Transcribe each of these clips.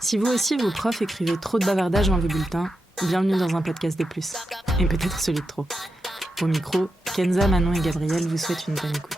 Si vous aussi, vos profs écrivaient trop de bavardages dans vos bulletins, bienvenue dans un podcast de plus. Et peut-être celui de trop. Au micro, Kenza, Manon et Gabriel vous souhaitent une bonne écoute.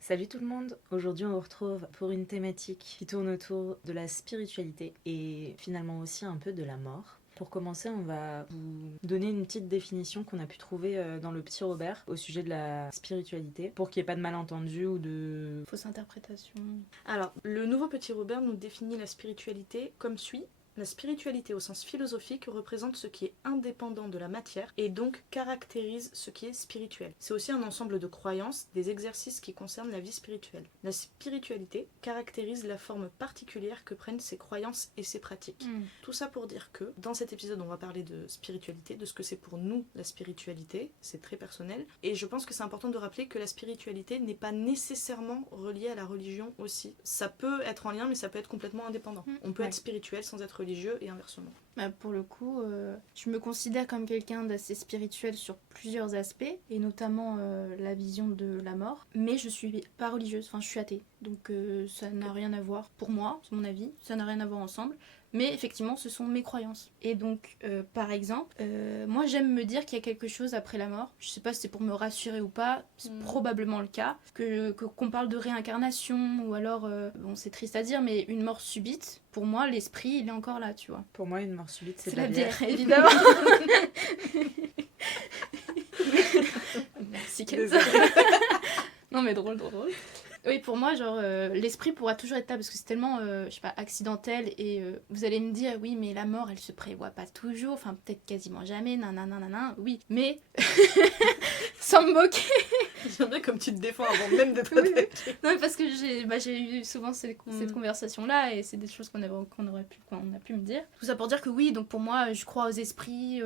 Salut tout le monde, aujourd'hui on vous retrouve pour une thématique qui tourne autour de la spiritualité et finalement aussi un peu de la mort. Pour commencer, on va vous donner une petite définition qu'on a pu trouver dans le Petit Robert au sujet de la spiritualité, pour qu'il n'y ait pas de malentendus ou de fausse interprétation. Alors, le nouveau Petit Robert nous définit la spiritualité comme suit. La spiritualité au sens philosophique représente ce qui est indépendant de la matière et donc caractérise ce qui est spirituel. C'est aussi un ensemble de croyances, des exercices qui concernent la vie spirituelle. La spiritualité caractérise la forme particulière que prennent ces croyances et ces pratiques. Tout ça pour dire que dans cet épisode on va parler de spiritualité, de ce que c'est pour nous la spiritualité, c'est très personnel, et je pense que c'est important de rappeler que la spiritualité n'est pas nécessairement reliée à la religion aussi. Ça peut être en lien mais ça peut être complètement indépendant. On peut être spirituel sans être religieux et inversement. Bah pour le coup, je me considère comme quelqu'un d'assez spirituel sur plusieurs aspects, et notamment la vision de la mort, mais je suis pas religieuse, enfin je suis athée, donc ça n'a rien à voir, pour moi, c'est mon avis, ça n'a rien à voir ensemble. Mais effectivement, ce sont mes croyances. Et donc, par exemple, moi j'aime me dire qu'il y a quelque chose après la mort. Je sais pas si c'est pour me rassurer ou pas, c'est probablement le cas. Qu'on parle de réincarnation, ou alors, bon c'est triste à dire, mais une mort subite, pour moi l'esprit il est encore là, tu vois. Pour moi, une mort subite, c'est de la bière. Évidemment. Merci Kenza. Non mais drôle. Oui, pour moi, genre, l'esprit pourra toujours être là parce que c'est tellement, je sais pas, accidentel, et vous allez me dire, oui, mais la mort, elle se prévoit pas toujours, enfin, peut-être quasiment jamais, nanana, oui, mais, sans me moquer. J'aime bien comme tu te défends avant même d'être attaqué. Non, mais parce que j'ai eu souvent cette conversation-là, et c'est des choses qu'on a pu me dire. Tout ça pour dire que oui, donc pour moi, je crois aux esprits,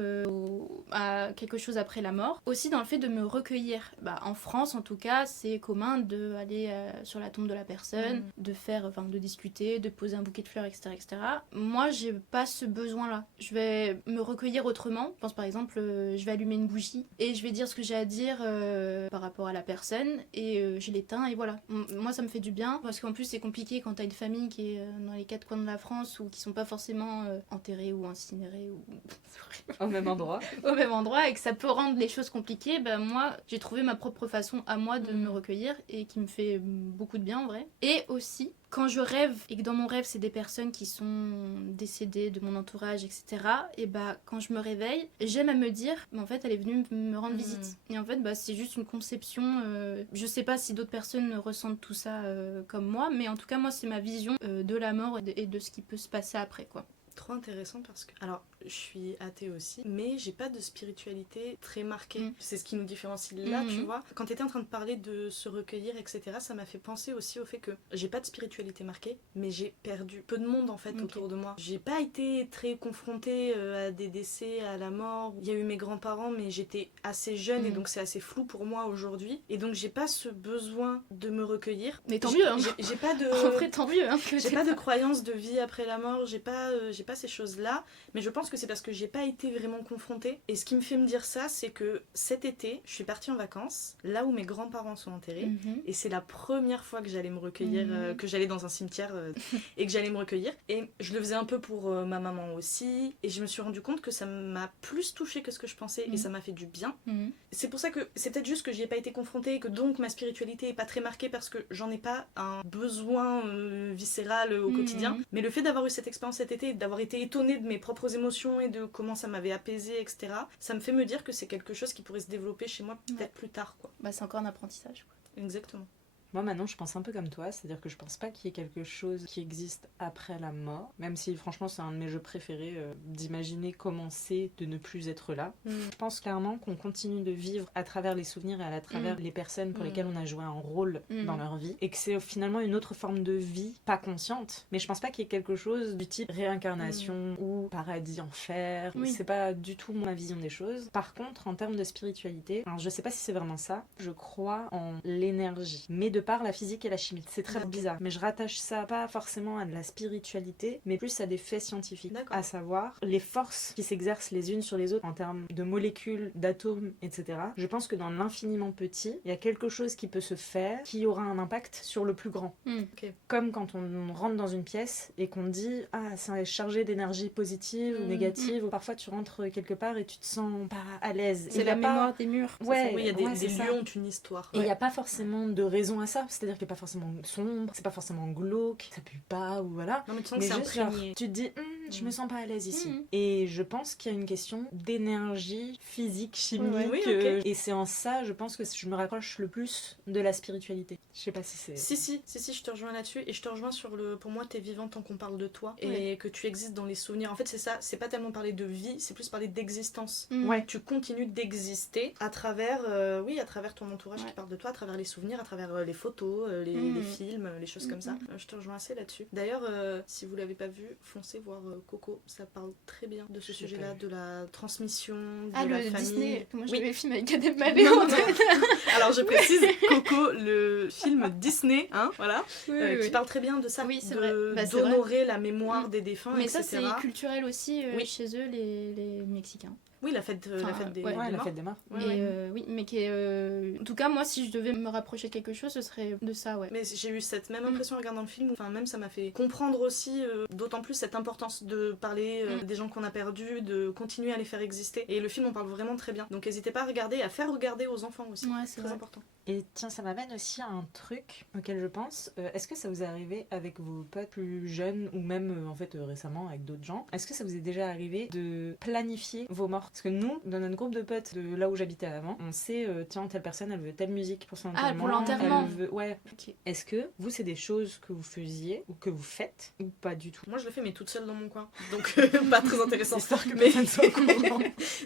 à quelque chose après la mort. Aussi dans le fait de me recueillir. Bah, en France, en tout cas, c'est commun d'aller sur la tombe de la personne, de discuter, de poser un bouquet de fleurs, etc., etc. Moi, j'ai pas ce besoin-là. Je vais me recueillir autrement. Je pense par exemple, je vais allumer une bougie et je vais dire ce que j'ai à dire par rapport à la personne, et je l'éteins et voilà. Moi, ça me fait du bien, parce qu'en plus c'est compliqué quand t'as une famille qui est dans les quatre coins de la France, ou qui sont pas forcément enterrés ou incinérés ou Au même endroit. au même endroit, et que ça peut rendre les choses compliquées. Ben moi, j'ai trouvé ma propre façon à moi de me recueillir, et qui me fait beaucoup de bien en vrai. Et aussi, quand je rêve, et que dans mon rêve c'est des personnes qui sont décédées de mon entourage, etc., et bah quand je me réveille, j'aime à me dire, mais en fait elle est venue me rendre visite. Et en fait bah c'est juste une conception, je sais pas si d'autres personnes ressentent tout ça comme moi, mais en tout cas moi c'est ma vision de la mort et de ce qui peut se passer après, quoi. Trop intéressant parce que, alors, je suis athée aussi, mais j'ai pas de spiritualité très marquée. C'est ce qui nous différencie là, tu vois. Quand t'étais en train de parler de se recueillir, etc., ça m'a fait penser aussi au fait que j'ai pas de spiritualité marquée, mais j'ai perdu peu de monde en fait autour de moi. J'ai pas été très confrontée à des décès, à la mort. Il y a eu mes grands-parents, mais j'étais assez jeune et donc c'est assez flou pour moi aujourd'hui. Et donc j'ai pas ce besoin de me recueillir. Mais tant mieux, hein. J'ai pas de... En vrai, tant mieux, hein. J'ai pas de croyance de vie après la mort, j'ai pas ces choses-là, mais je pense que c'est parce que j'ai pas été vraiment confrontée. Et ce qui me fait me dire ça, c'est que cet été, je suis partie en vacances, là où mes grands-parents sont enterrés, et c'est la première fois que j'allais me recueillir, que j'allais dans un cimetière et que j'allais me recueillir. Et je le faisais un peu pour ma maman aussi, et je me suis rendu compte que ça m'a plus touchée que ce que je pensais, et ça m'a fait du bien. C'est pour ça que c'est peut-être juste que j'y ai pas été confrontée, et que donc ma spiritualité est pas très marquée parce que j'en ai pas un besoin viscéral au quotidien. Mais le fait d'avoir eu cette expérience cet été, d'avoir été étonnée de mes propres émotions et de comment ça m'avait apaisée, etc., ça me fait me dire que c'est quelque chose qui pourrait se développer chez moi peut-être plus tard, quoi. Bah c'est encore un apprentissage, quoi. Exactement. Moi maintenant je pense un peu comme toi, c'est-à-dire que je pense pas qu'il y ait quelque chose qui existe après la mort, même si franchement c'est un de mes jeux préférés d'imaginer comment c'est de ne plus être là. Je pense clairement qu'on continue de vivre à travers les souvenirs et à travers les personnes pour lesquelles on a joué un rôle dans leur vie, et que c'est finalement une autre forme de vie, pas consciente, mais je pense pas qu'il y ait quelque chose du type réincarnation ou paradis, enfer, c'est pas du tout ma vision des choses. Par contre en termes de spiritualité, alors je sais pas si c'est vraiment ça, je crois en l'énergie, mais de de par la physique et la chimie. C'est très bizarre, mais je rattache ça pas forcément à de la spiritualité, mais plus à des faits scientifiques. À savoir les forces qui s'exercent les unes sur les autres en termes de molécules, d'atomes, etc. Je pense que dans l'infiniment petit, il y a quelque chose qui peut se faire qui aura un impact sur le plus grand. Comme quand on rentre dans une pièce et qu'on dit « Ah, c'est chargé d'énergie positive ou négative », ou parfois tu rentres quelque part et tu te sens pas à l'aise. C'est la mémoire des murs. Ouais, oui, il y a des lieux ont une histoire. Et il n'y a pas forcément de raison à ça, c'est-à-dire qu'il n'y a pas forcément sombre, c'est pas forcément glauque, ça pue pas, ou voilà. Non, mais tu sens que c'est imprégné. Tu te dis « Je me sens pas à l'aise ici ». Et je pense qu'il y a une question d'énergie physique, chimique, et c'est en ça, je pense que je me rapproche le plus de la spiritualité. Je sais pas si c'est... Si, je te rejoins là-dessus, et je te rejoins sur le... Pour moi, t'es vivant tant qu'on parle de toi, et que tu existes dans les souvenirs. En fait, c'est ça, c'est pas tellement parler de vie, c'est plus parler d'existence. Tu continues d'exister à travers, à travers ton entourage qui parle de toi, à travers les souvenirs, à travers les photos, les films, les choses comme ça. Je te rejoins assez là-dessus. D'ailleurs, si vous l'avez pas vu, foncez voir Coco, ça parle très bien de ce sujet-là, de la transmission, de la famille. Disney. Moi, j'ai vu le film avec Gad Elmaleh en tête. Alors, je précise, Coco, le film Disney, hein, voilà, qui parle très bien de ça, d'honorer la mémoire des défunts, mais etc. ça, c'est culturel aussi chez eux, les Mexicains. Oui, la fête des morts. La fête des morts. Oui, mais qui est... En tout cas, moi, si je devais me rapprocher de quelque chose, ce serait de ça, Mais j'ai eu cette même impression en regardant le film, enfin, même ça m'a fait comprendre aussi, d'autant plus cette importance de parler des gens qu'on a perdus, de continuer à les faire exister. Et le film en parle vraiment très bien. Donc n'hésitez pas à regarder, à faire regarder aux enfants aussi. C'est très important. Et tiens, ça m'amène aussi à un truc auquel je pense. Est-ce que ça vous est arrivé avec vos potes plus jeunes, ou même en fait récemment avec d'autres gens, est-ce que ça vous est déjà arrivé de planifier vos morts? Parce que nous, dans notre groupe de potes de là où j'habitais avant, on sait, tiens, telle personne, elle veut telle musique pour son enterrement. Ah, pour l'enterrement. Okay. Est-ce que vous, c'est des choses que vous faisiez ou que vous faites ou pas du tout? Moi, je le fais, mais toute seule dans mon coin. Donc, pas très intéressant. Histoire que personne soit au courant.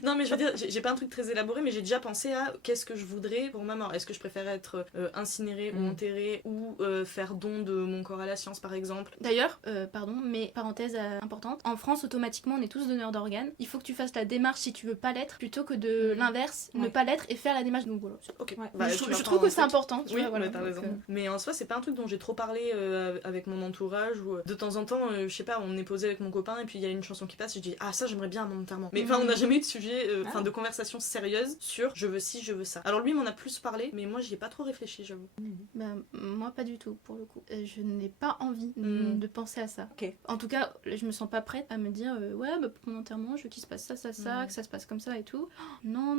Non, mais je veux dire, j'ai pas un truc très élaboré, mais j'ai déjà pensé à qu'est-ce que je voudrais pour ma mort. Est-ce que je préfère être incinérée ou enterrée, ou faire don de mon corps à la science, par exemple. D'ailleurs, mais parenthèse importante, en France, automatiquement, on est tous donneurs d'organes. Il faut que tu fasses la démarche si tu veux pas l'être, plutôt que de l'inverse, ne pas l'être et faire la démarche. Donc voilà. Ok. Je trouve que c'est important. Tu vois, voilà, t'as raison. Mais en soi, c'est pas un truc dont j'ai trop parlé avec mon entourage, ou de temps en temps, je sais pas, on est posé avec mon copain et puis il y a une chanson qui passe et je dis ah, ça j'aimerais bien à mon enterrement. Mais enfin, on n'a jamais eu de sujet, de conversation sérieuse sur je veux ci, je veux ça. Alors lui m'en a plus parlé, mais moi j'y ai pas trop réfléchi, j'avoue. Moi pas du tout pour le coup. Je n'ai pas envie de penser à ça. En tout cas, je me sens pas prête à me dire pour mon enterrement, je veux qu'il se passe ça, que ça se passe comme ça et tout. Non.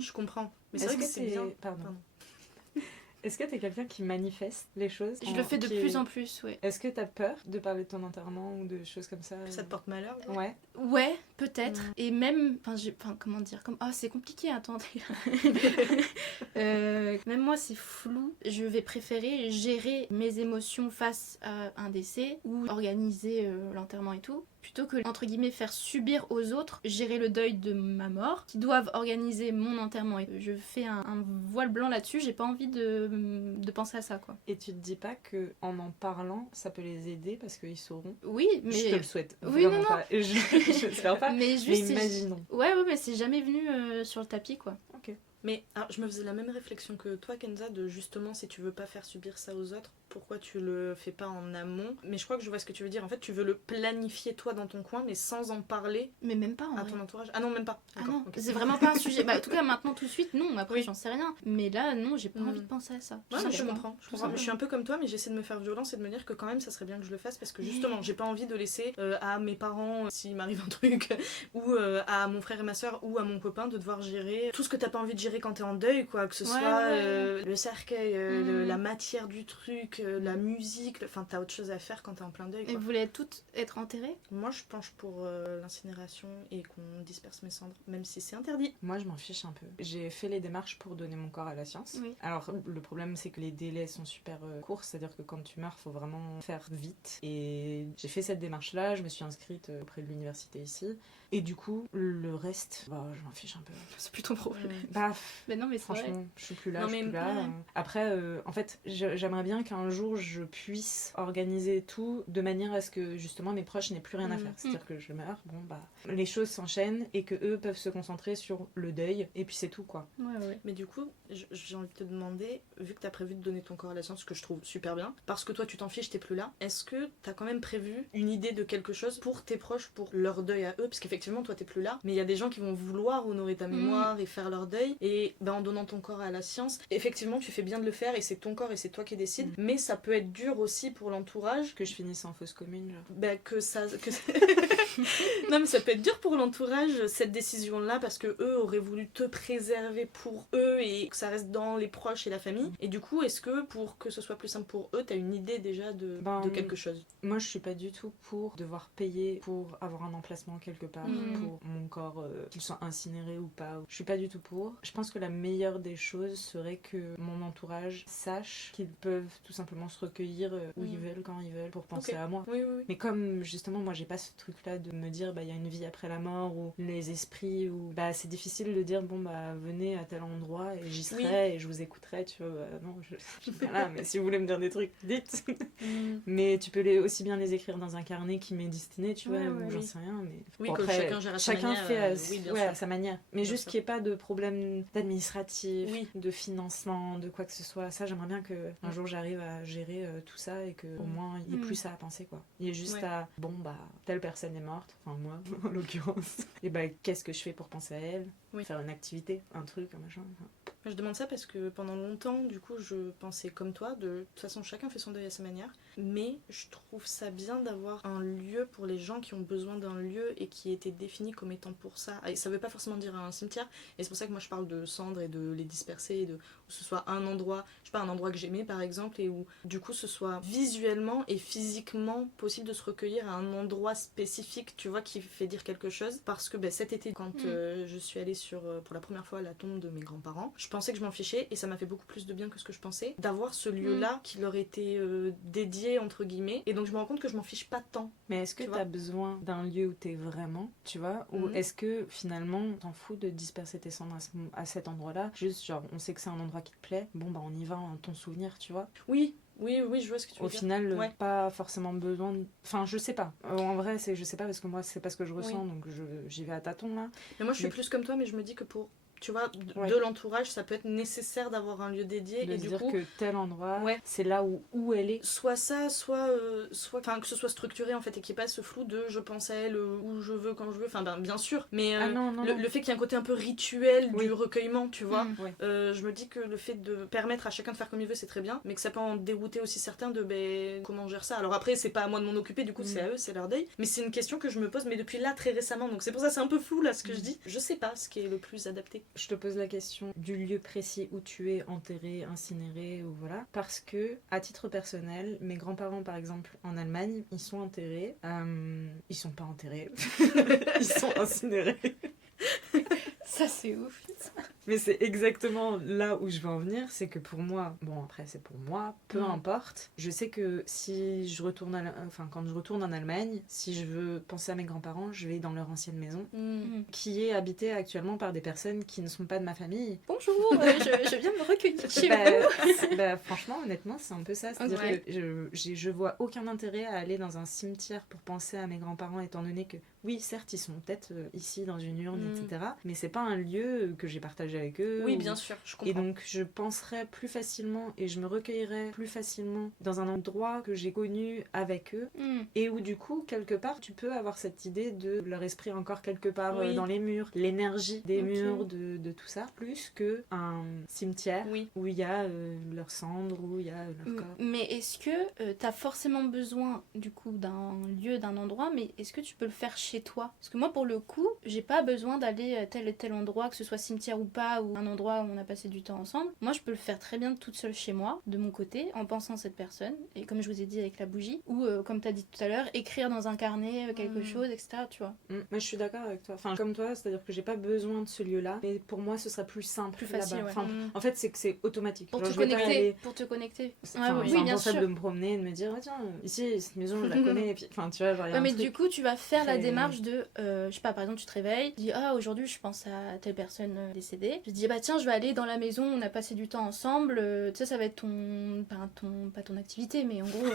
Je comprends. Mais c'est vrai que c'est bien. Pardon. Est-ce que t'es quelqu'un qui manifeste les choses? Je le fais de plus en plus, ouais. Est-ce que t'as peur de parler de ton enterrement ou de choses comme ça? Ça te porte malheur? Ouais, peut-être. Et même, comment dire, c'est compliqué, attendez. Même moi, c'est flou. Je vais préférer gérer mes émotions face à un décès ou organiser l'enterrement et tout, plutôt que, entre guillemets, faire subir aux autres, gérer le deuil de ma mort, qui doivent organiser mon enterrement. Et je fais un voile blanc là-dessus, j'ai pas envie de penser à ça, quoi. Et tu te dis pas que en parlant, ça peut les aider parce qu'ils sauront? Oui, mais... Je te le souhaite. Oui, vraiment non. Pas. Je l'espère pas, mais imaginons. Ouais, mais c'est jamais venu sur le tapis, quoi. Ok. Mais je me faisais la même réflexion que toi, Kenza, de justement, si tu veux pas faire subir ça aux autres, pourquoi tu le fais pas en amont? Mais je crois que je vois ce que tu veux dire. En fait, tu veux le planifier toi dans ton coin, mais sans en parler. Mais même pas, en vrai. Ton entourage. Ah non, même pas. Ah non, c'est vraiment pas un sujet. En tout cas, maintenant, tout de suite, non. Après, j'en sais rien. Mais là, non, j'ai pas envie de penser à ça. Ouais, mais je comprends. Je suis un peu comme toi, mais j'essaie de me faire violence et de me dire que quand même, ça serait bien que je le fasse, parce que justement, j'ai pas envie de laisser à mes parents, s'il m'arrive un truc, ou à mon frère et ma soeur, ou à mon copain, de devoir gérer tout ce que t'as pas envie de gérer quand t'es en deuil, quoi. Que ce soit le cercueil, la matière du truc, la musique. Enfin, t'as autre chose à faire quand t'es en plein deuil, quoi. Et vous voulez toutes être enterrées? Moi, je penche pour l'incinération et qu'on disperse mes cendres, même si c'est interdit. Moi, je m'en fiche un peu. J'ai fait les démarches pour donner mon corps à la science. Oui. Alors, le problème, c'est que les délais sont super courts, c'est-à-dire que quand tu meurs, faut vraiment faire vite. Et j'ai fait cette démarche-là, je me suis inscrite auprès de l'université ici. Et du coup, le reste, je m'en fiche un peu. C'est plus ton problème. Mais non, mais franchement, je suis plus là, Après, en fait, j'aimerais bien qu'un jour je puisse organiser tout de manière à ce que justement mes proches n'aient plus rien à faire. C'est-à-dire que je meurs, bon bah les choses s'enchaînent et que eux peuvent se concentrer sur le deuil et puis c'est tout quoi. Ouais. Mais du coup, j'ai envie de te demander, vu que t'as prévu de donner ton corps à la science, ce que je trouve super bien, parce que toi tu t'en fiches, t'es plus là, est-ce que t'as quand même prévu une idée de quelque chose pour tes proches, pour leur deuil à eux, parce qu'effectivement toi t'es plus là, mais il y a des gens qui vont vouloir honorer ta mémoire et faire leur deuil, et en donnant ton corps à la science, effectivement tu fais bien de le faire et c'est ton corps et c'est toi qui décides, mais ça peut être dur aussi pour l'entourage. Que je finisse en fosse commune, genre. Non mais ça peut être dur pour l'entourage cette décision là parce que eux auraient voulu te préserver pour eux et que ça reste dans les proches et la famille, et du coup est-ce que pour que ce soit plus simple pour eux t'as une idée déjà de quelque chose? Moi je suis pas du tout pour devoir payer pour avoir un emplacement quelque part pour mon corps, qu'il soit incinéré ou pas, je suis pas du tout pour. Je pense que la meilleure des choses serait que mon entourage sache qu'ils peuvent tout simplement se recueillir où ils veulent, quand ils veulent, pour penser à moi. Oui. Mais comme justement moi j'ai pas ce truc là de me dire il y a une vie après la mort ou les esprits, ou c'est difficile de dire bon venez à tel endroit et j'y serai et je vous écouterai, tu vois. Non, je suis pas là, mais si vous voulez me dire des trucs, dites. Mais tu peux aussi bien les écrire dans un carnet qui m'est destiné, tu vois, ou j'en sais rien. Mais oui, que chacun gère à sa manière, fait à sa manière. Mais juste qu'il n'y ait pas de problème d'administratif, de financement, de quoi que ce soit. Ça, j'aimerais bien qu'un jour j'arrive à gérer tout ça et qu'au moins il n'y ait plus ça à penser, quoi. Il y ait juste à telle personne est morte, enfin moi en l'occurrence, et qu'est-ce que je fais pour penser à elle, faire une activité, un truc, un machin. Je demande ça parce que pendant longtemps, du coup, je pensais comme toi, de toute façon, chacun fait son deuil à sa manière, mais je trouve ça bien d'avoir un lieu pour les gens qui ont besoin d'un lieu et qui était défini comme étant pour ça. Et ça veut pas forcément dire un cimetière, et c'est pour ça que moi je parle de cendres et de les disperser, et que ce soit un endroit, je sais pas, un endroit que j'aimais par exemple, et où du coup ce soit visuellement et physiquement possible de se recueillir à un endroit spécifique, tu vois, qui fait dire quelque chose. Parce que cet été, quand je suis allée pour la première fois à la tombe de mes grands-parents, je pensais que je m'en fichais, et ça m'a fait beaucoup plus de bien que ce que je pensais, d'avoir ce lieu-là qui leur était dédié, entre guillemets, et donc je me rends compte que je m'en fiche pas tant. Mais est-ce que t'as besoin d'un lieu où t'es vraiment, tu vois, ou est-ce que finalement t'en fous de disperser tes cendres à cet endroit-là, juste genre on sait que c'est un endroit qui te plaît, bon on y va en ton souvenir, tu vois. Oui, je vois ce que tu veux dire. Au final, pas forcément besoin de... Enfin, je sais pas. En vrai, je sais pas, parce que moi, c'est pas ce que je ressens, donc j'y vais à tâtons, là. Mais moi, je suis plus comme toi, mais je me dis que pour... Tu vois, de l'entourage, ça peut être nécessaire d'avoir un lieu dédié. De et se du dire coup, que tel endroit, c'est là où elle est. Soit ça, soit que ce soit structuré en fait, et qu'il n'y ait pas ce flou de je pense à elle où je veux, quand je veux. Enfin, bien sûr, mais le fait qu'il y ait un côté un peu rituel du recueillement, tu vois. Je me dis que le fait de permettre à chacun de faire comme il veut, c'est très bien, mais que ça peut en dérouter aussi certains de comment on gère ça. Alors après, c'est pas à moi de m'en occuper, du coup, c'est à eux, c'est leur deuil. Mais c'est une question que je me pose, mais depuis là, très récemment. Donc c'est pour ça, c'est un peu flou là ce que je dis. Je sais pas ce qui est le plus adapté. Je te pose la question du lieu précis où tu es enterré, incinéré, ou voilà. Parce que, à titre personnel, mes grands-parents, par exemple, en Allemagne, ils sont enterrés. Ils sont pas enterrés. Ils sont incinérés. Ça, c'est ouf. Mais c'est exactement là où je veux en venir, c'est que pour moi, bon après c'est pour moi, peu importe, je sais que si je retourne quand je retourne en Allemagne, si je veux penser à mes grands-parents, je vais dans leur ancienne maison, qui est habitée actuellement par des personnes qui ne sont pas de ma famille. Bonjour, je viens me recueillir chez vous. Franchement, honnêtement, c'est un peu ça, c'est-à-dire que je vois aucun intérêt à aller dans un cimetière pour penser à mes grands-parents, étant donné que, oui, certes, ils sont peut-être ici dans une urne, etc., mais c'est pas un lieu que j'ai partagé avec eux. Oui, bien sûr, je comprends. Et donc je penserais plus facilement et je me recueillerais plus facilement dans un endroit que j'ai connu avec eux, et où du coup, quelque part, tu peux avoir cette idée de leur esprit encore quelque part dans les murs, l'énergie des murs, de tout ça, plus qu'un cimetière où il y a leurs cendres, où il y a leur corps. Mais est-ce que t'as forcément besoin du coup d'un lieu, d'un endroit, mais est-ce que tu peux le faire chez toi? Parce que moi, pour le coup, j'ai pas besoin d'aller à tel et tel endroit, que ce soit cimetière ou pas, ou un endroit où on a passé du temps ensemble. Moi, je peux le faire très bien toute seule chez moi, de mon côté, en pensant à cette personne, et comme je vous ai dit avec la bougie, ou comme t'as dit tout à l'heure, écrire dans un carnet quelque chose, etc., tu vois. Moi, je suis d'accord avec toi. Enfin, comme toi, c'est-à-dire que j'ai pas besoin de ce lieu-là, mais pour moi, ce serait plus simple, plus facile, là-bas. Enfin, en fait, c'est que c'est automatique. Pour genre, te connecter. C'est impensable de me promener et de me dire, tiens, ici, cette maison, je la connais, et puis, enfin, tu vois, genre, mais du coup, tu vas faire la démarche de, je sais pas, par exemple, tu te réveilles, tu dis, aujourd'hui, je pense à telle personne décédée, mariée, je dis bah tiens, je vais aller dans la maison, on a passé du temps ensemble, tu sais, ça va être pas ton activité, mais en gros,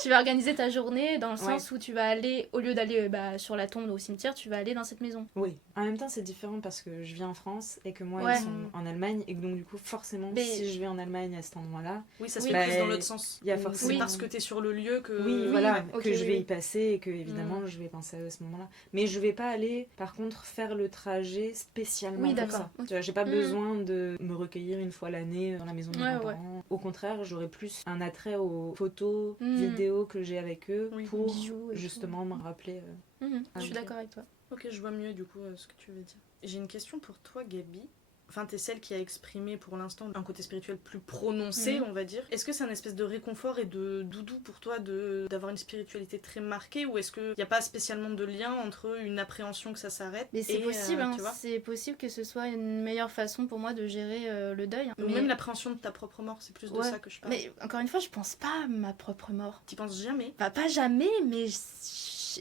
tu vas organiser ta journée dans le sens où tu vas aller, au lieu d'aller sur la tombe ou au cimetière, tu vas aller dans cette maison. Oui, en même temps c'est différent parce que je vis en France et que moi ils sont en Allemagne et que donc du coup forcément si je vais en Allemagne à cet endroit-là, oui ça se fait plus dans l'autre sens. Il y a forcément... C'est parce que t'es sur le lieu que que je vais y passer et que évidemment je vais penser à ce moment-là. Mais je vais pas aller par contre faire le trajet spécialement pour ça. Okay. J'ai pas besoin de me recueillir une fois l'année dans la maison de mes grands-parents. Au contraire, j'aurais plus un attrait aux photos, vidéos que j'ai avec eux pour justement me rappeler. Je suis d'accord avec toi. Ok, je vois mieux du coup ce que tu veux dire. J'ai une question pour toi, Gabi. Enfin, t'es celle qui a exprimé pour l'instant un côté spirituel plus prononcé, on va dire. Est-ce que c'est un espèce de réconfort et de doudou pour toi d'avoir une spiritualité très marquée, ou est-ce qu'il n'y a pas spécialement de lien entre une appréhension que ça s'arrête? Mais c'est possible, c'est possible que ce soit une meilleure façon pour moi de gérer le deuil. Ou même l'appréhension de ta propre mort, c'est plus de ça que je parle. Mais encore une fois, je pense pas à ma propre mort. T'y penses jamais? Enfin, pas jamais, mais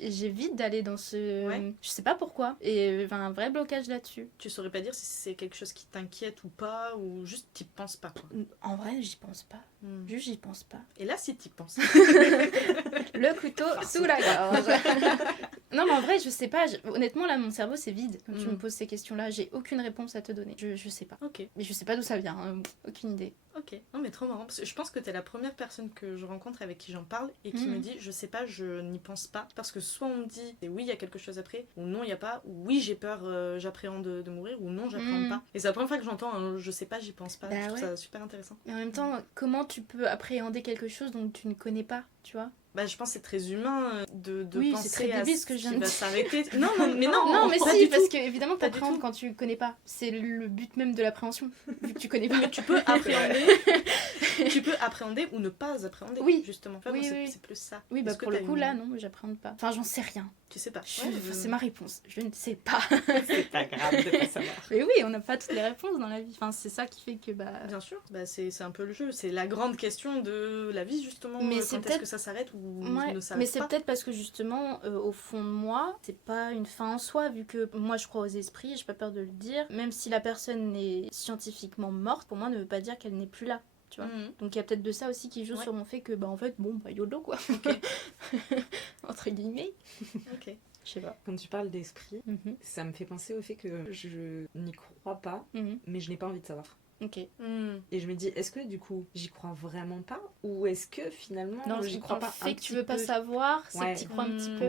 j'évite d'aller dans ce... Je sais pas pourquoi. Et un vrai blocage là-dessus. Tu saurais pas dire si c'est quelque chose qui t'inquiète ou pas, ou juste t'y penses pas, quoi. En vrai, j'y pense pas. Juste, j'y pense pas. Et là, si t'y penses. Le couteau sous la gorge. Non, mais en vrai, je sais pas. Honnêtement, là, mon cerveau, c'est vide. Quand tu me poses ces questions-là, j'ai aucune réponse à te donner. Je sais pas. Ok. Mais je sais pas d'où ça vient. Aucune idée. Ok. Non, mais trop marrant. Parce que je pense que t'es la première personne que je rencontre avec qui j'en parle et qui me dit, je sais pas, je n'y pense pas. Parce que soit on me dit, oui, il y a quelque chose après, ou non, il y a pas, ou oui, j'ai peur, j'appréhende de mourir, ou non, j'appréhende pas. Et c'est la première fois que j'entends, je sais pas, j'y pense pas. Je trouve ça super intéressant. Et en même temps, comment tu peux appréhender quelque chose dont tu ne connais pas, tu vois? Bah, je pense que c'est très humain de penser très à ce que je viens de va dire. s'arrêter. Non, mais si, parce que évidemment t'appréhendes quand tu connais pas. C'est le but même de l'appréhension, vu que tu connais pas. Mais tu peux appréhender ou ne pas appréhender, justement. Enfin, c'est plus ça. Oui, bah pour le coup, là, non, j'appréhende pas. Enfin, j'en sais rien. Tu sais pas. C'est ma réponse. Je ne sais pas. C'est pas grave de pas savoir. Mais oui, on n'a pas toutes les réponses dans la vie. Enfin, c'est ça qui fait que Bien sûr, c'est un peu le jeu. C'est la grande question de la vie, justement. Mais quand est-ce que ça s'arrête ou ne s'arrête pas. Mais c'est peut-être parce que justement, au fond de moi, c'est pas une fin en soi, vu que moi je crois aux esprits, j'ai pas peur de le dire. Même si la personne est scientifiquement morte, pour moi ne veut pas dire qu'elle n'est plus là. Tu vois. Donc il y a peut-être de ça aussi qui joue sur mon fait que YOLO quoi. Entre guillemets. Ok. Je sais pas. Quand tu parles d'esprit, ça me fait penser au fait que je n'y crois pas, mais je n'ai pas envie de savoir. Ok. Et je me dis, est-ce que du coup j'y crois vraiment pas, ou est-ce que finalement j'y crois pas un petit peu? Le fait que tu veux pas savoir, c'est que tu crois un petit peu.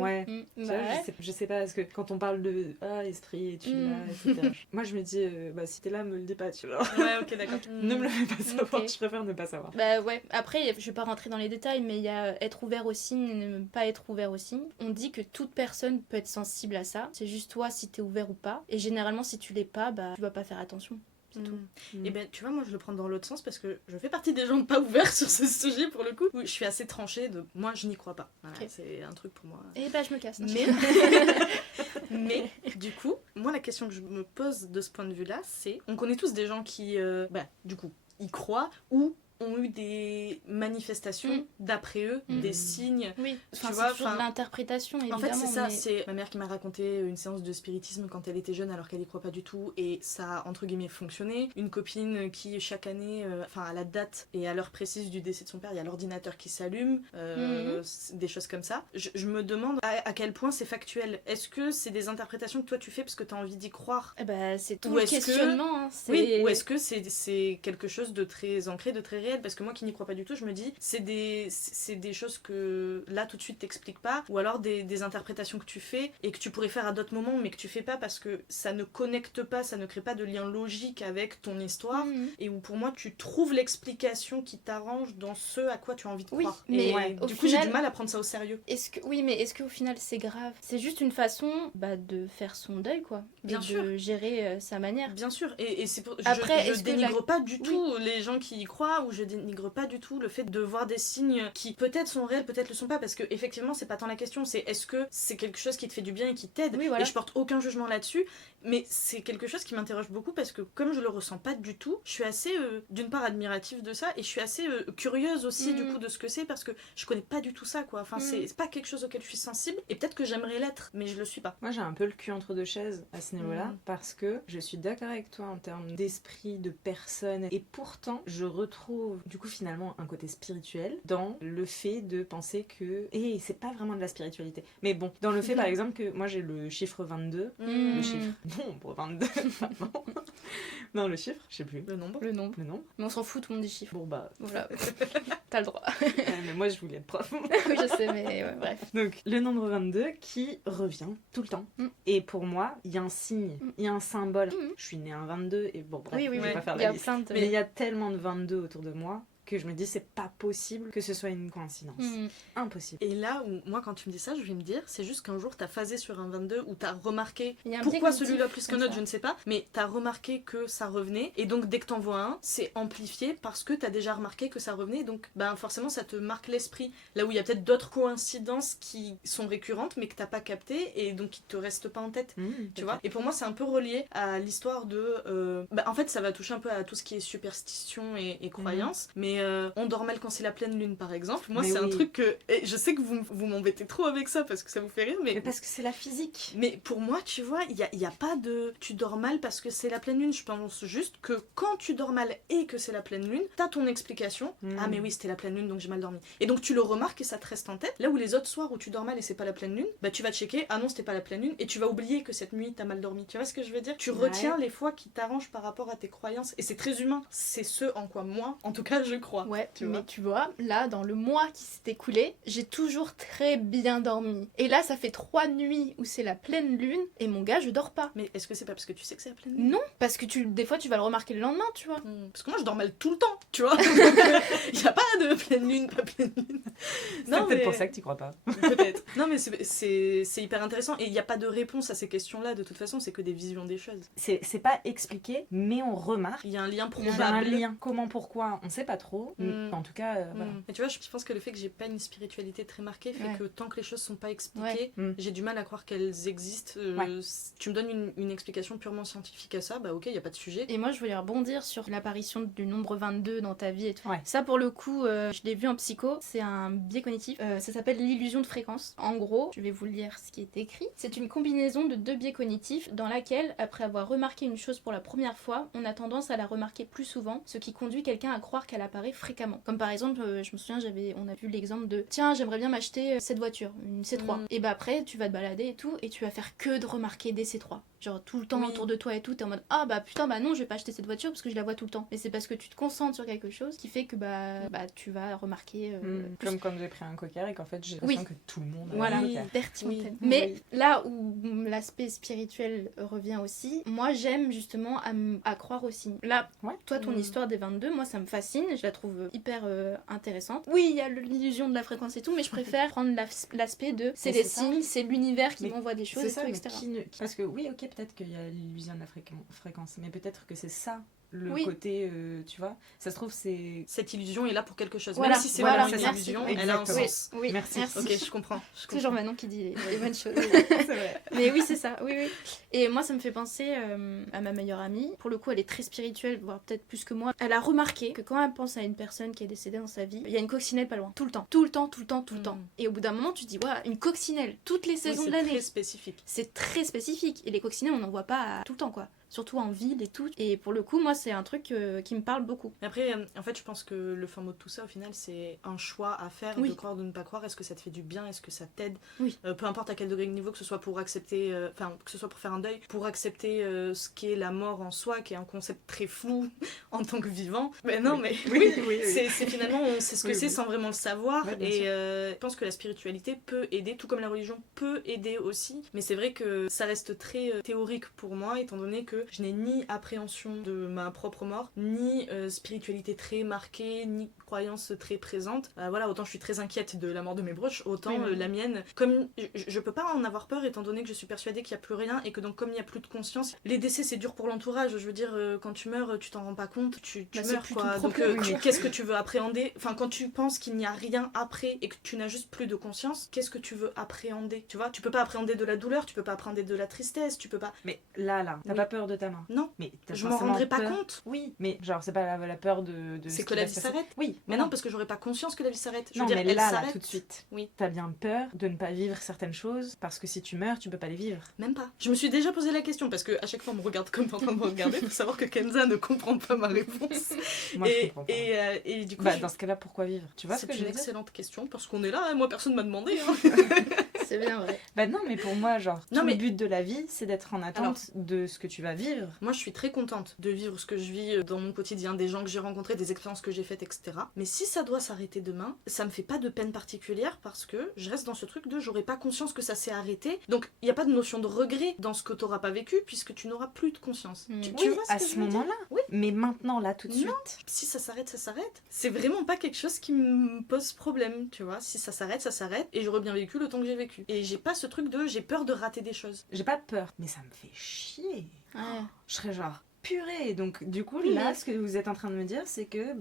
Je sais pas, parce que quand on parle de esprit, es-tu là, etc. Moi je me dis, si t'es là, me le dis pas, tu vois. Ouais, ok, d'accord. Ne me le fais pas savoir, je préfère ne pas savoir. Bah ouais, après je vais pas rentrer dans les détails, mais il y a être ouvert aux signes et ne pas être ouvert aux signes. On dit que toute personne peut être sensible à ça, c'est juste toi si t'es ouvert ou pas. Et généralement si tu l'es pas, tu vas pas faire attention. Tout. Et ben tu vois, moi je le prends dans l'autre sens parce que je fais partie des gens pas ouverts sur ce sujet pour le coup, où je suis assez tranchée de moi je n'y crois pas. Voilà, c'est un truc pour moi. Et je me casse. Mais du coup, moi la question que je me pose de ce point de vue là, c'est on connaît tous des gens qui du coup y croient ou ont eu des manifestations d'après eux, des signes. Oui, tu vois, toujours de l'interprétation, évidemment. En fait, c'est ça, c'est ma mère qui m'a raconté une séance de spiritisme quand elle était jeune, alors qu'elle y croit pas du tout, et ça a, entre guillemets, fonctionné. Une copine qui, chaque année, à la date et à l'heure précise du décès de son père, il y a l'ordinateur qui s'allume, des choses comme ça. Je me demande à quel point c'est factuel. Est-ce que c'est des interprétations que toi tu fais parce que t'as envie d'y croire? C'est tout le questionnement. Oui, ou est-ce que c'est quelque chose de très ancré, de très réel? Parce que moi qui n'y crois pas du tout, je me dis c'est des choses que là tout de suite t'expliques pas, ou alors des interprétations que tu fais et que tu pourrais faire à d'autres moments mais que tu fais pas parce que ça ne connecte pas, ça ne crée pas de lien logique avec ton histoire, et où pour moi tu trouves l'explication qui t'arrange dans ce à quoi tu as envie de croire. Mais du coup j'ai du mal à prendre ça au sérieux. Mais est-ce qu'au final c'est grave? C'est juste une façon de faire son deuil, quoi. Bien sûr. De gérer sa manière. Bien sûr, et c'est pour... Après, je dénigre pas du tout les gens qui y croient, ou je dénigre pas du tout le fait de voir des signes qui peut-être sont réels, peut-être le sont pas, parce que effectivement c'est pas tant la question, c'est est-ce que c'est quelque chose qui te fait du bien et qui t'aide, et je porte aucun jugement là-dessus, mais c'est quelque chose qui m'interroge beaucoup parce que comme je le ressens pas du tout, je suis assez d'une part admirative de ça et je suis assez curieuse aussi du coup de ce que c'est parce que je connais pas du tout ça quoi, enfin c'est pas quelque chose auquel je suis sensible et peut-être que j'aimerais l'être mais je le suis pas. Moi j'ai un peu le cul entre deux chaises à ce niveau-là parce que je suis d'accord avec toi en termes d'esprit, de personne, et pourtant je retrouve du coup finalement un côté spirituel dans le fait de penser que, et c'est pas vraiment de la spiritualité, mais bon, dans le fait par exemple que moi j'ai le chiffre 22, le chiffre nombre 22, pardon. Non, le chiffre, je sais plus. Le nombre. Mais on s'en fout, tout le monde dit chiffre. Bon bah, voilà. T'as le droit. Mais moi je voulais être prof. Oui, je sais, mais ouais, bref. Donc, le nombre 22 qui revient tout le temps. Et pour moi, il y a un signe, il y a un symbole. Je suis née un 22 et bon, bref, je vais pas faire la liste. Mais il y a tellement de 22 autour de moi que je me dis c'est pas possible que ce soit une coïncidence. Impossible. Et là où moi quand tu me dis ça je vais me dire c'est juste qu'un jour t'as phasé sur un 22 ou t'as remarqué pourquoi celui-là plus qu'un autre je ne sais pas, mais t'as remarqué que ça revenait et donc dès que t'en vois un c'est amplifié parce que t'as déjà remarqué que ça revenait, donc ben forcément ça te marque l'esprit là où il y a peut-être d'autres coïncidences qui sont récurrentes mais que t'as pas capté et donc qui te restent pas en tête, tu vois. Et pour moi c'est un peu relié à l'histoire de en fait ça va toucher un peu à tout ce qui est superstition et croyance, mais on dort mal quand c'est la pleine lune par exemple. Moi c'est un truc que et je sais que vous m'embêtez trop avec ça parce que ça vous fait rire mais parce que c'est la physique. Mais pour moi tu vois il y a pas de tu dors mal parce que c'est la pleine lune. Je pense juste que quand tu dors mal et que c'est la pleine lune t'as ton explication. Ah mais oui c'était la pleine lune donc j'ai mal dormi, et donc tu le remarques et ça te reste en tête. Là où les autres soirs où tu dors mal et c'est pas la pleine lune, bah tu vas checker, ah non c'était pas la pleine lune, et tu vas oublier que cette nuit t'as mal dormi. Tu vois ce que je veux dire? Tu retiens les fois qui t'arrangent par rapport à tes croyances et c'est très humain. C'est ce en quoi moi en tout cas je crois. Ouais, mais tu vois, là, dans le mois qui s'est écoulé, j'ai toujours très bien dormi. Et là, ça fait 3 nuits où c'est la pleine lune, et mon gars, je dors pas. Mais est-ce que c'est pas parce que tu sais que c'est la pleine lune? Non, parce que des fois, tu vas le remarquer le lendemain, tu vois. Parce que moi, je dors mal tout le temps, tu vois. Il y a pas de pleine lune, pas pleine lune. C'est peut-être pour ça que tu crois pas. Peut-être. Non, mais c'est hyper intéressant, et il n'y a pas de réponse à ces questions-là, de toute façon, c'est que des visions des choses. C'est pas expliqué, mais on remarque. Il y a un lien probable. Il y a un lien. Comment, pourquoi, on sait pas trop. En tout cas, voilà. Et tu vois, je pense que le fait que j'ai pas une spiritualité très marquée fait que tant que les choses sont pas expliquées, j'ai du mal à croire qu'elles existent. Tu me donnes une explication purement scientifique à ça, bah ok, il y a pas de sujet. Et moi, je voulais rebondir sur l'apparition du nombre 22 dans ta vie et tout. Ça, pour le coup, je l'ai vu en psycho, c'est un biais cognitif. Ça s'appelle l'illusion de fréquence. En gros, je vais vous lire ce qui est écrit. C'est une combinaison de 2 biais cognitifs dans laquelle, après avoir remarqué une chose pour la première fois, on a tendance à la remarquer plus souvent, ce qui conduit quelqu'un à croire qu'elle apparaît fréquemment. Comme par exemple, je me souviens, on a vu l'exemple de tiens, j'aimerais bien m'acheter cette voiture, une C3. Et bah après, tu vas te balader et tout, et tu vas faire que de remarquer des C3. Genre tout le temps autour de toi et tout, t'es en mode ah bah putain, bah non, je vais pas acheter cette voiture parce que je la vois tout le temps. Mais c'est parce que tu te concentres sur quelque chose qui fait que bah tu vas remarquer. Comme quand j'ai pris un cocker et qu'en fait j'ai l'impression que tout le monde a un cocker. Mais là où l'aspect spirituel revient aussi, moi j'aime justement à croire aux signes. Là, toi, ton histoire des 22, moi ça me fascine, je la trouve hyper intéressante. Oui, il y a l'illusion de la fréquence et tout, mais je préfère prendre l'aspect de c'est les signes, c'est l'univers qui m'envoie des choses, et tout, etc. Parce que oui, ok, peut-être qu'il y a l'illusion de la fréquence, mais peut-être que c'est ça le côté, tu vois, ça se trouve c'est... Cette illusion est là pour quelque chose, voilà, même si c'est pas une illusion, elle a un sens. Oui, merci. Ok, je comprends. C'est toujours Manon qui dit les bonnes choses. C'est vrai. Mais oui, c'est ça, oui. Et moi, ça me fait penser à ma meilleure amie. Pour le coup, elle est très spirituelle, voire peut-être plus que moi. Elle a remarqué que quand elle pense à une personne qui est décédée dans sa vie, il y a une coccinelle pas loin. Tout le temps. Et au bout d'un moment, tu te dis, une coccinelle, toutes les saisons de l'année. C'est très spécifique. C'est très spécifique. Et les coccinelles, on n'en voit pas tout le temps, quoi. Surtout en ville et tout. Et pour le coup, moi, c'est un truc qui me parle beaucoup. Après, en fait, je pense que le fin mot de tout ça, au final, c'est un choix à faire, de croire, de ne pas croire. Est-ce que ça te fait du bien? Est-ce que ça t'aide? Peu importe à quel degré de niveau, que ce soit pour accepter, que ce soit pour faire un deuil, pour accepter ce qu'est la mort en soi, qui est un concept très flou en tant que vivant. Mais non, mais c'est finalement, on sait ce que c'est sans vraiment le savoir. Et je pense que la spiritualité peut aider, tout comme la religion peut aider aussi. Mais c'est vrai que ça reste très théorique pour moi, étant donné que que je n'ai ni appréhension de ma propre mort, ni spiritualité très marquée, ni croyance très présente. Voilà, autant je suis très inquiète de la mort de mes proches, autant la mienne, comme je peux pas en avoir peur étant donné que je suis persuadée qu'il n'y a plus rien et que donc comme il n'y a plus de conscience, les décès c'est dur pour l'entourage, je veux dire quand tu meurs tu t'en rends pas compte, tu meurs quoi, donc qu'est-ce que tu veux appréhender, enfin quand tu penses qu'il n'y a rien après et que tu n'as juste plus de conscience, qu'est-ce que tu veux appréhender, tu vois, tu peux pas appréhender de la douleur, tu peux pas appréhender de la tristesse, tu peux pas... Mais là, t'as pas peur de ta mort? Non, mais je m'en rendrai pas peur... compte. Oui, mais genre c'est pas la peur de c'est que la vie s'arrête. Oui, mais non, parce que j'aurais pas conscience que la vie s'arrête. Je veux non, dire, mais elle là, s'arrête tout de suite. Oui. T'as bien peur de ne pas vivre certaines choses parce que si tu meurs, tu peux pas les vivre. Même pas. Je me suis déjà posé la question parce que à chaque fois on me regarde comme t'es en train de me regarder pour savoir que Kenza ne comprend pas ma réponse. Moi, je comprends pas. Et du coup, dans ce cas-là, pourquoi vivre? Tu vois ce que je veux dire? C'est une excellente question parce qu'on est là. Hein, moi, personne m'a demandé. Hein. C'est bien vrai. Non, mais pour moi, genre, le but de la vie, c'est d'être en attente Alors, de ce que tu vas vivre. Moi, je suis très contente de vivre ce que je vis dans mon quotidien, des gens que j'ai rencontrés, des expériences que j'ai faites, etc. Mais si ça doit s'arrêter demain, ça me fait pas de peine particulière parce que je reste dans ce truc de j'aurais pas conscience que ça s'est arrêté. Donc, il y a pas de notion de regret dans ce que t'auras pas vécu puisque tu n'auras plus de conscience. Tu vois à ce moment-là. Oui. Mais maintenant, là, tout de suite. Si ça s'arrête, ça s'arrête. C'est vraiment pas quelque chose qui me pose problème, tu vois. Si ça s'arrête, ça s'arrête. Et j'aurais bien vécu le temps que j'ai vécu. Et j'ai pas ce truc de j'ai peur de rater des choses. J'ai pas peur, mais ça me fait chier. Ouais. Je serais genre purée. Donc du coup Oui, là mais... ce que vous êtes en train de me dire c'est que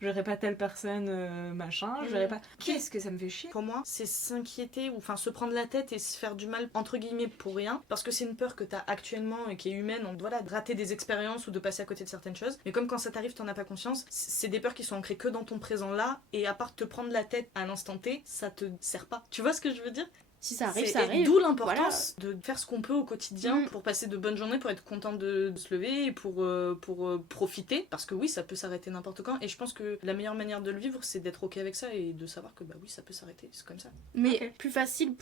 j'aurais pas telle personne machin, j'aurais pas... Qu'est-ce que ça me fait chier? Pour moi c'est s'inquiéter ou enfin se prendre la tête et se faire du mal entre guillemets pour rien parce que c'est une peur que t'as actuellement et qui est humaine, donc voilà, de rater des expériences ou de passer à côté de certaines choses, mais comme quand ça t'arrive t'en as pas conscience, c'est des peurs qui sont ancrées que dans ton présent là et à part te prendre la tête à l'instant T ça te sert pas, tu vois ce que je veux dire? Si ça arrive, ça arrive. Et d'où l'importance de faire ce qu'on peut au quotidien pour passer de bonnes journées, pour être content de se lever et pour profiter. Parce que oui, ça peut s'arrêter n'importe quand. Et je pense que la meilleure manière de le vivre, c'est d'être ok avec ça et de savoir que bah oui, ça peut s'arrêter. C'est comme ça. Mais plus facile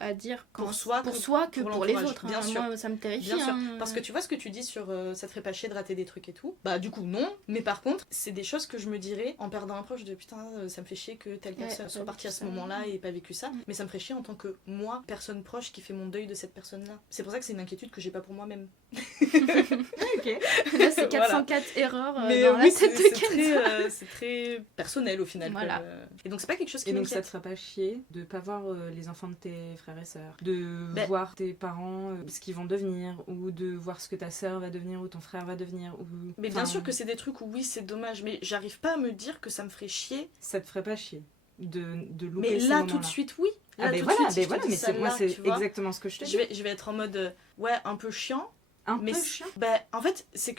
à dire pour soi que pour les autres. Bien sûr. Moi, ça me terrifie. Bien sûr. Parce que tu vois ce que tu dis sur ça te ferait pas chier de rater des trucs et tout. Bah du coup, non. Mais par contre, c'est des choses que je me dirais en perdant un proche de putain, ça me fait chier que telle personne soit partie à ce moment-là et pas vécu ça. Mais ça me ferait chier en tant que moi, personne proche qui fait mon deuil de cette personne-là. C'est pour ça que c'est une inquiétude que j'ai pas pour moi-même. Ok. Là, c'est 404 erreurs mais dans oui, la tête de Kenza. c'est très personnel au final. Voilà. Et donc c'est pas quelque chose qui Et donc m'inquiète. ça te ferait pas chier de pas voir les enfants de tes frères et sœurs, de voir tes parents ce qu'ils vont devenir, ou de voir ce que ta sœur va devenir ou ton frère va devenir, ou... Mais bien sûr que c'est des trucs où oui c'est dommage, mais j'arrive pas à me dire que ça me ferait chier. Ça te ferait pas chier de louper mais ces là moments-là. tout de suite oui. Là, mais tout voilà, de suite, mais c'est exactement ce que je te dis. Je vais être en mode ouais un peu chiant. Un peu chiant. En fait c'est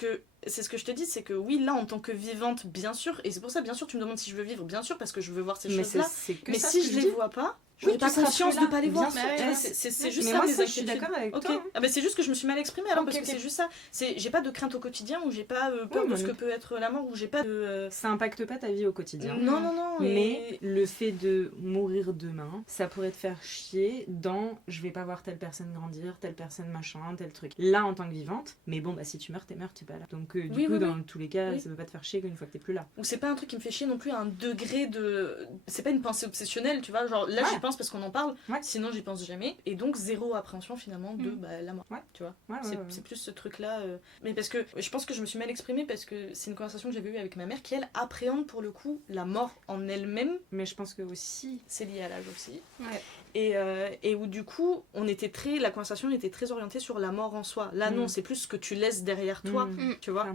ce que je te dis, c'est que oui là en tant que vivante bien sûr, et c'est pour ça bien sûr tu me demandes si je veux vivre, bien sûr parce que je veux voir ces choses là, mais si je les vois pas, j'aurais pas conscience de pas les voir. C'est juste ça. Moi, mes je suis d'accord avec toi. Hein. Ah bah c'est juste que je me suis mal exprimée alors parce que c'est juste ça. J'ai pas de crainte au quotidien, ou j'ai pas peur de ce que peut être la mort, ou j'ai pas de... Ça impacte pas ta vie au quotidien. Non. Mais le fait de mourir demain, ça pourrait te faire chier dans je vais pas voir telle personne grandir, telle personne machin, tel truc. Là en tant que vivante, mais bon bah si tu meurs, t'es pas là. Donc du coup dans tous les cas, ça peut pas te faire chier qu'une fois que t'es plus là. Ou c'est pas un truc qui me fait chier non plus à un degré de... C'est pas une pensée obsessionnelle, tu vois, genre là j'y pense parce qu'on en parle, sinon j'y pense jamais. Et donc zéro appréhension finalement de la mort, tu vois. C'est plus ce truc là. Mais parce que je pense que je me suis mal exprimée parce que c'est une conversation que j'avais eue avec ma mère qui elle appréhende pour le coup la mort en elle-même. Mais je pense que aussi c'est lié à l'âge aussi. Ouais. Et où du coup la conversation était très orientée sur la mort en soi. Là non, c'est plus ce que tu laisses derrière toi, tu vois.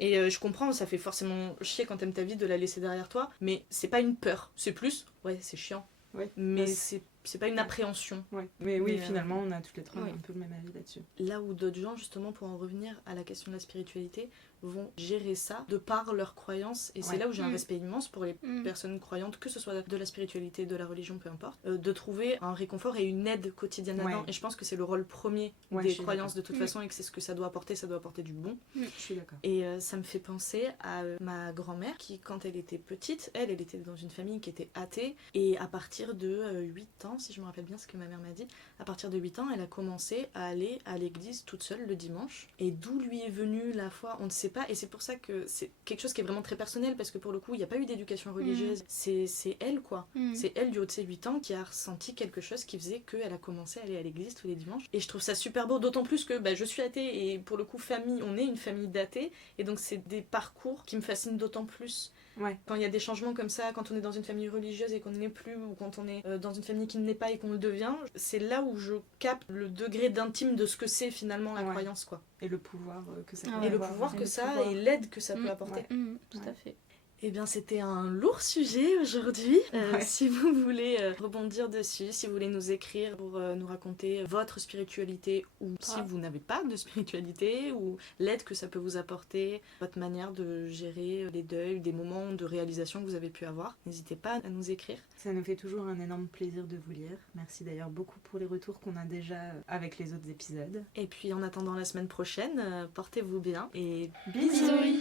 Et je comprends, ça fait forcément chier quand t'aimes ta vie de la laisser derrière toi, mais c'est pas une peur, c'est plus c'est chiant, mais c'est pas une appréhension. Mais finalement on a toutes les trois un peu le même avis là-dessus. Là où d'autres gens, justement pour en revenir à la question de la spiritualité, vont gérer ça de par leurs croyances, et c'est là où j'ai un respect immense pour les personnes croyantes, que ce soit de la spiritualité, de la religion, peu importe, de trouver un réconfort et une aide quotidienne là-dedans. Et je pense que c'est le rôle premier des croyances de toute façon, et que c'est ce que ça doit apporter du bon. Je suis d'accord. Et ça me fait penser à ma grand-mère qui, quand elle était petite, elle était dans une famille qui était athée, et à partir de 8 ans ans, si je me rappelle bien ce que ma mère m'a dit. À partir de 8 ans, elle a commencé à aller à l'église toute seule le dimanche. Et d'où lui est venue la foi, on ne sait pas. Et c'est pour ça que c'est quelque chose qui est vraiment très personnel, parce que pour le coup, il n'y a pas eu d'éducation religieuse. C'est elle, quoi. C'est elle, du haut de ses 8 ans, qui a ressenti quelque chose qui faisait qu'elle a commencé à aller à l'église tous les dimanches. Et je trouve ça super beau, d'autant plus que je suis athée, et pour le coup, on est une famille d'athées. Et donc, c'est des parcours qui me fascinent d'autant plus. Ouais. Quand il y a des changements comme ça, quand on est dans une famille religieuse et qu'on ne l'est plus, ou quand on est dans une famille qui ne l'est pas et qu'on le devient, c'est là où je capte le degré d'intime de ce que c'est finalement la croyance, quoi. Et le pouvoir que ça peut avoir. Et le pouvoir que ça a, et l'aide que ça peut apporter. Tout à fait. Eh bien, c'était un lourd sujet aujourd'hui. Si vous voulez rebondir dessus, si vous voulez nous écrire pour nous raconter votre spiritualité, ou si vous n'avez pas de spiritualité, ou l'aide que ça peut vous apporter, votre manière de gérer les deuils, des moments de réalisation que vous avez pu avoir, n'hésitez pas à nous écrire. Ça nous fait toujours un énorme plaisir de vous lire. Merci d'ailleurs beaucoup pour les retours qu'on a déjà avec les autres épisodes. Et puis en attendant la semaine prochaine, portez-vous bien et bisous.